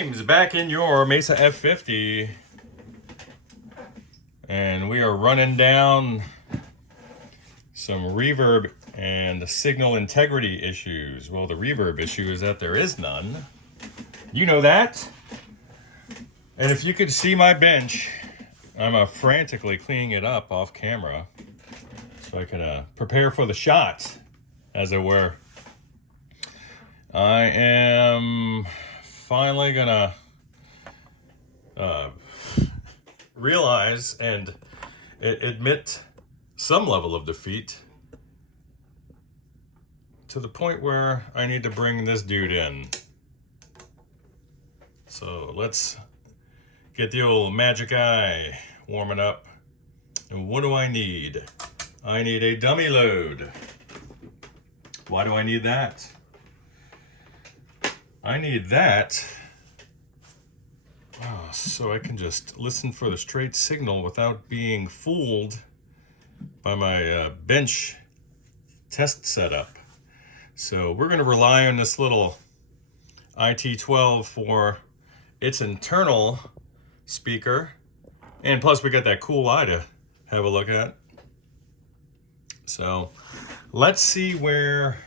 James back in your Mesa F50, and we are running down some reverb and signal integrity issues. Well, the reverb issue is that there is none. You know that. And if you could see my bench, I'm frantically cleaning it up off camera so I can prepare for the shot, as it were. I am finally gonna realize and admit some level of defeat to the point where I need to bring this dude in. So let's get the old magic eye warming up. And what do I need? I need a dummy load. Why do I need that? I need that so I can just listen for the straight signal without being fooled by my bench test setup. So we're going to rely on this little IT12 for its internal speaker, and plus we got that cool eye to have a look at. So let's see where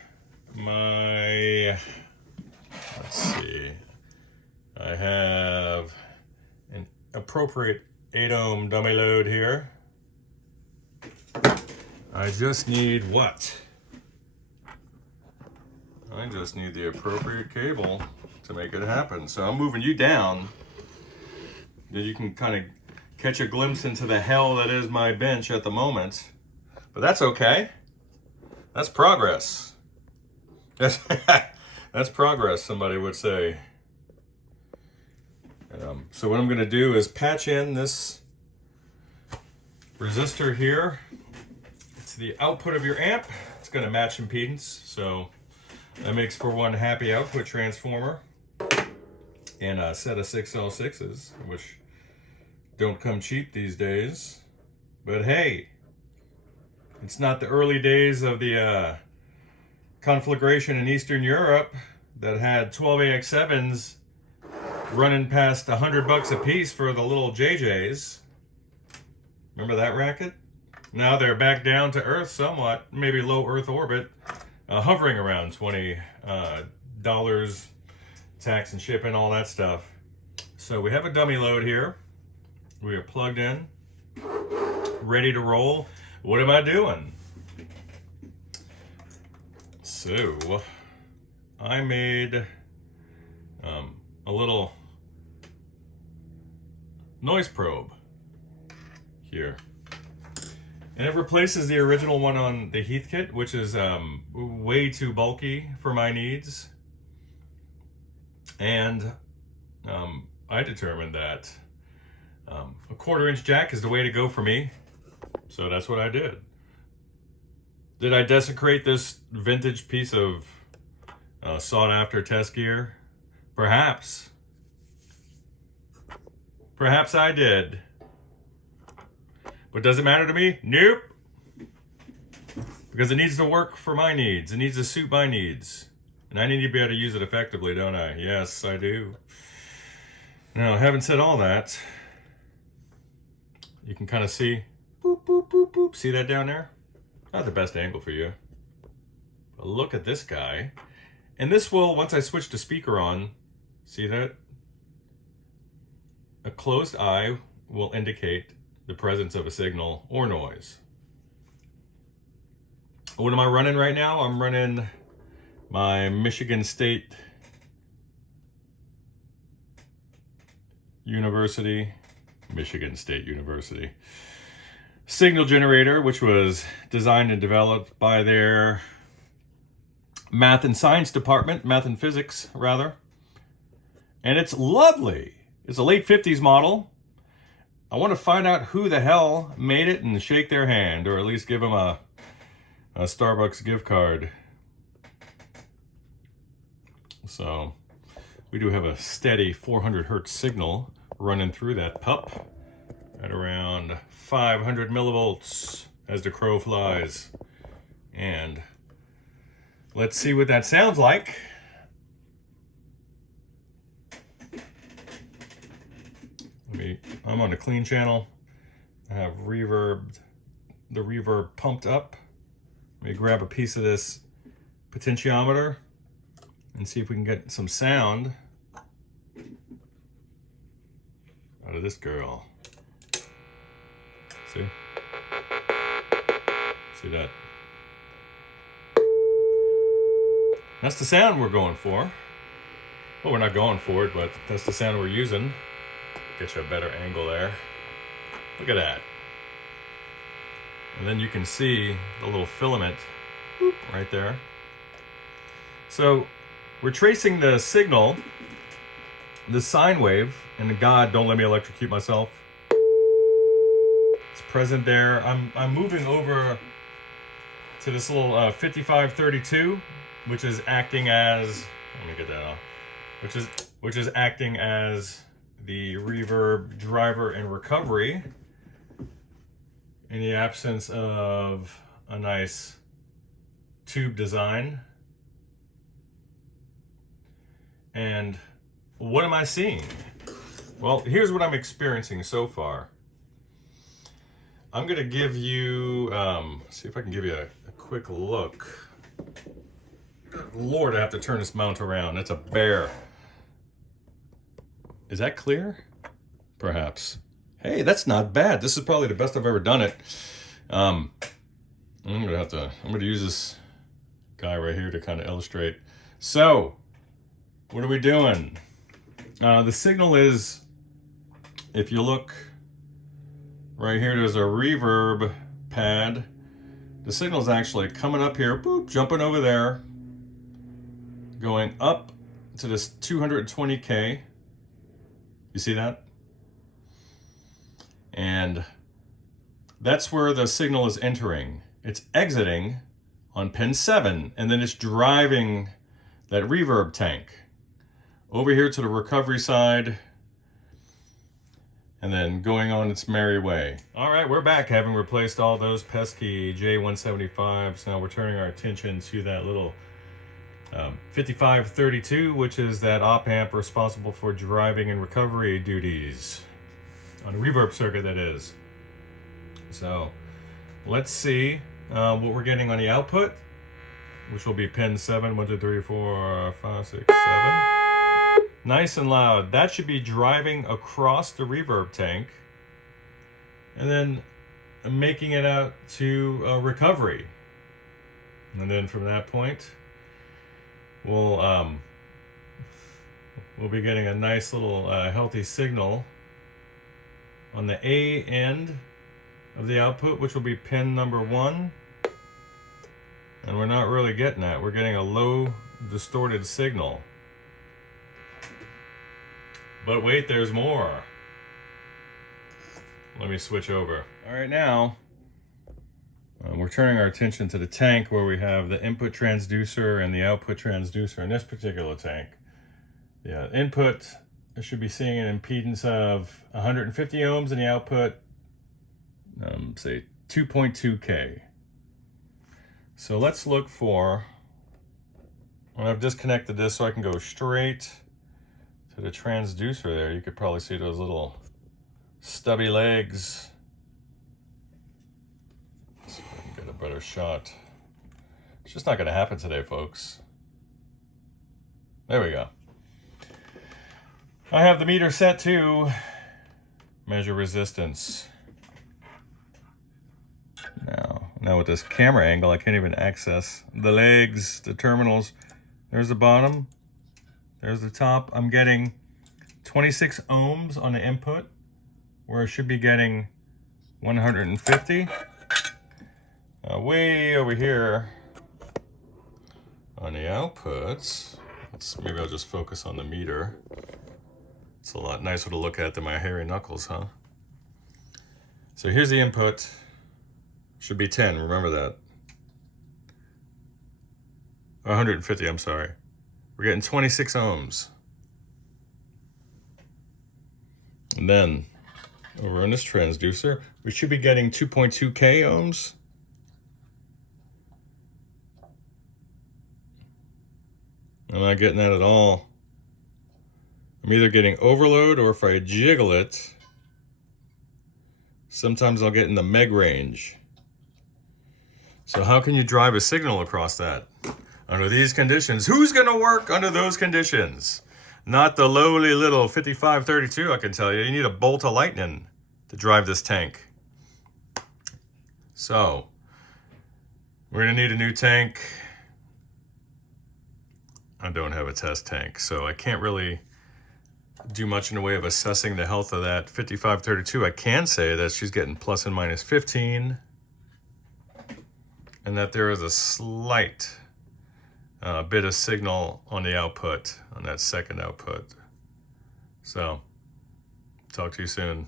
my, let's see, I have an appropriate 8-ohm dummy load here. I just need what? I just need the appropriate cable to make it happen. So I'm moving you down, that you can kind of catch a glimpse into the hell that is my bench at the moment. But that's okay. That's progress. That's progress, somebody would say. So what I'm going to do is patch in this resistor here to the output of your amp. It's going to match impedance, so that makes for one happy output transformer and a set of 6L6s, which don't come cheap these days. But hey, it's not the early days of the conflagration in Eastern Europe that had 12AX7s running past $100 a piece for the little JJs. Remember that racket? Now they're back down to Earth somewhat, maybe low Earth orbit, hovering around $20 tax and shipping, all that stuff. So we have a dummy load here. We are plugged in, ready to roll. What am I doing? So I made a little noise probe here, and it replaces the original one on the Heathkit, which is way too bulky for my needs. And I determined that a 1/4-inch jack is the way to go for me, so that's what I did. Did I desecrate this vintage piece of sought-after test gear? Perhaps. Perhaps I did. But does it matter to me? Nope. Because it needs to work for my needs. It needs to suit my needs. And I need to be able to use it effectively, don't I? Yes, I do. Now, having said all that, you can kind of see, boop, boop, boop, boop. See that down there? Not the best angle for you. But look at this guy. And this will, once I switch the speaker on, see that? A closed eye will indicate the presence of a signal or noise. What am I running right now? I'm running my Michigan State University signal generator, which was designed and developed by their math and science department, math and physics rather. And it's lovely. It's a late 50s model. I want to find out who the hell made it and shake their hand, or at least give them a Starbucks gift card. So we do have a steady 400 hertz signal running through that pup at around 500 millivolts as the crow flies. And let's see what that sounds like. I'm on a clean channel. I have the reverb pumped up. Let me grab a piece of this potentiometer and see if we can get some sound out of this girl. See? See that? That's the sound we're going for. Well, we're not going for it, but that's the sound we're using. Get you a better angle there. Look at that. And then you can see the little filament right there. So we're tracing the signal, the sine wave, and God, don't let me electrocute myself. It's present there. I'm moving over to this little 5532, which is acting as, let me get that off, which is acting as the reverb driver and recovery in the absence of a nice tube design. And what am I seeing? Well, here's what I'm experiencing so far. I'm gonna give you, see if I can give you a quick look. Lord, I have to turn this mount around. That's a bear. Is that clear? Perhaps. Hey, that's not bad. This is probably the best I've ever done it. I'm gonna use this guy right here to kind of illustrate. So, what are we doing? The signal is, if you look right here, there's a reverb pad. The signal is actually coming up here, boop, jumping over there, going up to this 220K. You see that? And that's where the signal is entering. It's exiting on pin 7, and then it's driving that reverb tank over here to the recovery side, and then going on its merry way. All right, we're back, having replaced all those pesky J175s. Now we're turning our attention to that little 5532, which is that op amp responsible for driving and recovery duties on a reverb circuit, that is. So let's see what we're getting on the output, which will be pin 7, 1, 2, 3, 4, 5, 6, 7. Nice and loud. That should be driving across the reverb tank and then making it out to recovery. And then from that point, we'll be getting a nice little healthy signal on the A end of the output, which will be pin number 1. And we're not really getting that. We're getting a low distorted signal. But wait, there's more. Let me switch over. All right, now we're turning our attention to the tank where we have the input transducer and the output transducer in this particular tank. The input, I should be seeing an impedance of 150 ohms, and the output, say 2.2K. So let's look for, and I've disconnected this so I can go straight to the transducer there. You could probably see those little stubby legs. Let's see if I can get a better shot. It's just not going to happen today, folks. There we go. I have the meter set to measure resistance. Now with this camera angle, I can't even access the legs, the terminals. There's the bottom. There's the top. I'm getting 26 ohms on the input, where I should be getting 150. Way over here on the outputs, maybe I'll just focus on the meter. It's a lot nicer to look at than my hairy knuckles, huh? So here's the input. Should be 10, remember that. 150, I'm sorry. We're getting 26 ohms. And then over on this transducer, we should be getting 2.2K ohms. I'm not getting that at all. I'm either getting overload, or if I jiggle it, Sometimes I'll get in the meg range. So how can you drive a signal across that? Under these conditions, who's gonna work under those conditions? Not the lowly little 5532, I can tell you. You need a bolt of lightning to drive this tank. So, we're gonna need a new tank. I don't have a test tank, so I can't really do much in the way of assessing the health of that 5532. I can say that she's getting plus and minus 15, and that there is a slight bit of signal on the output, on that second output. So, talk to you soon.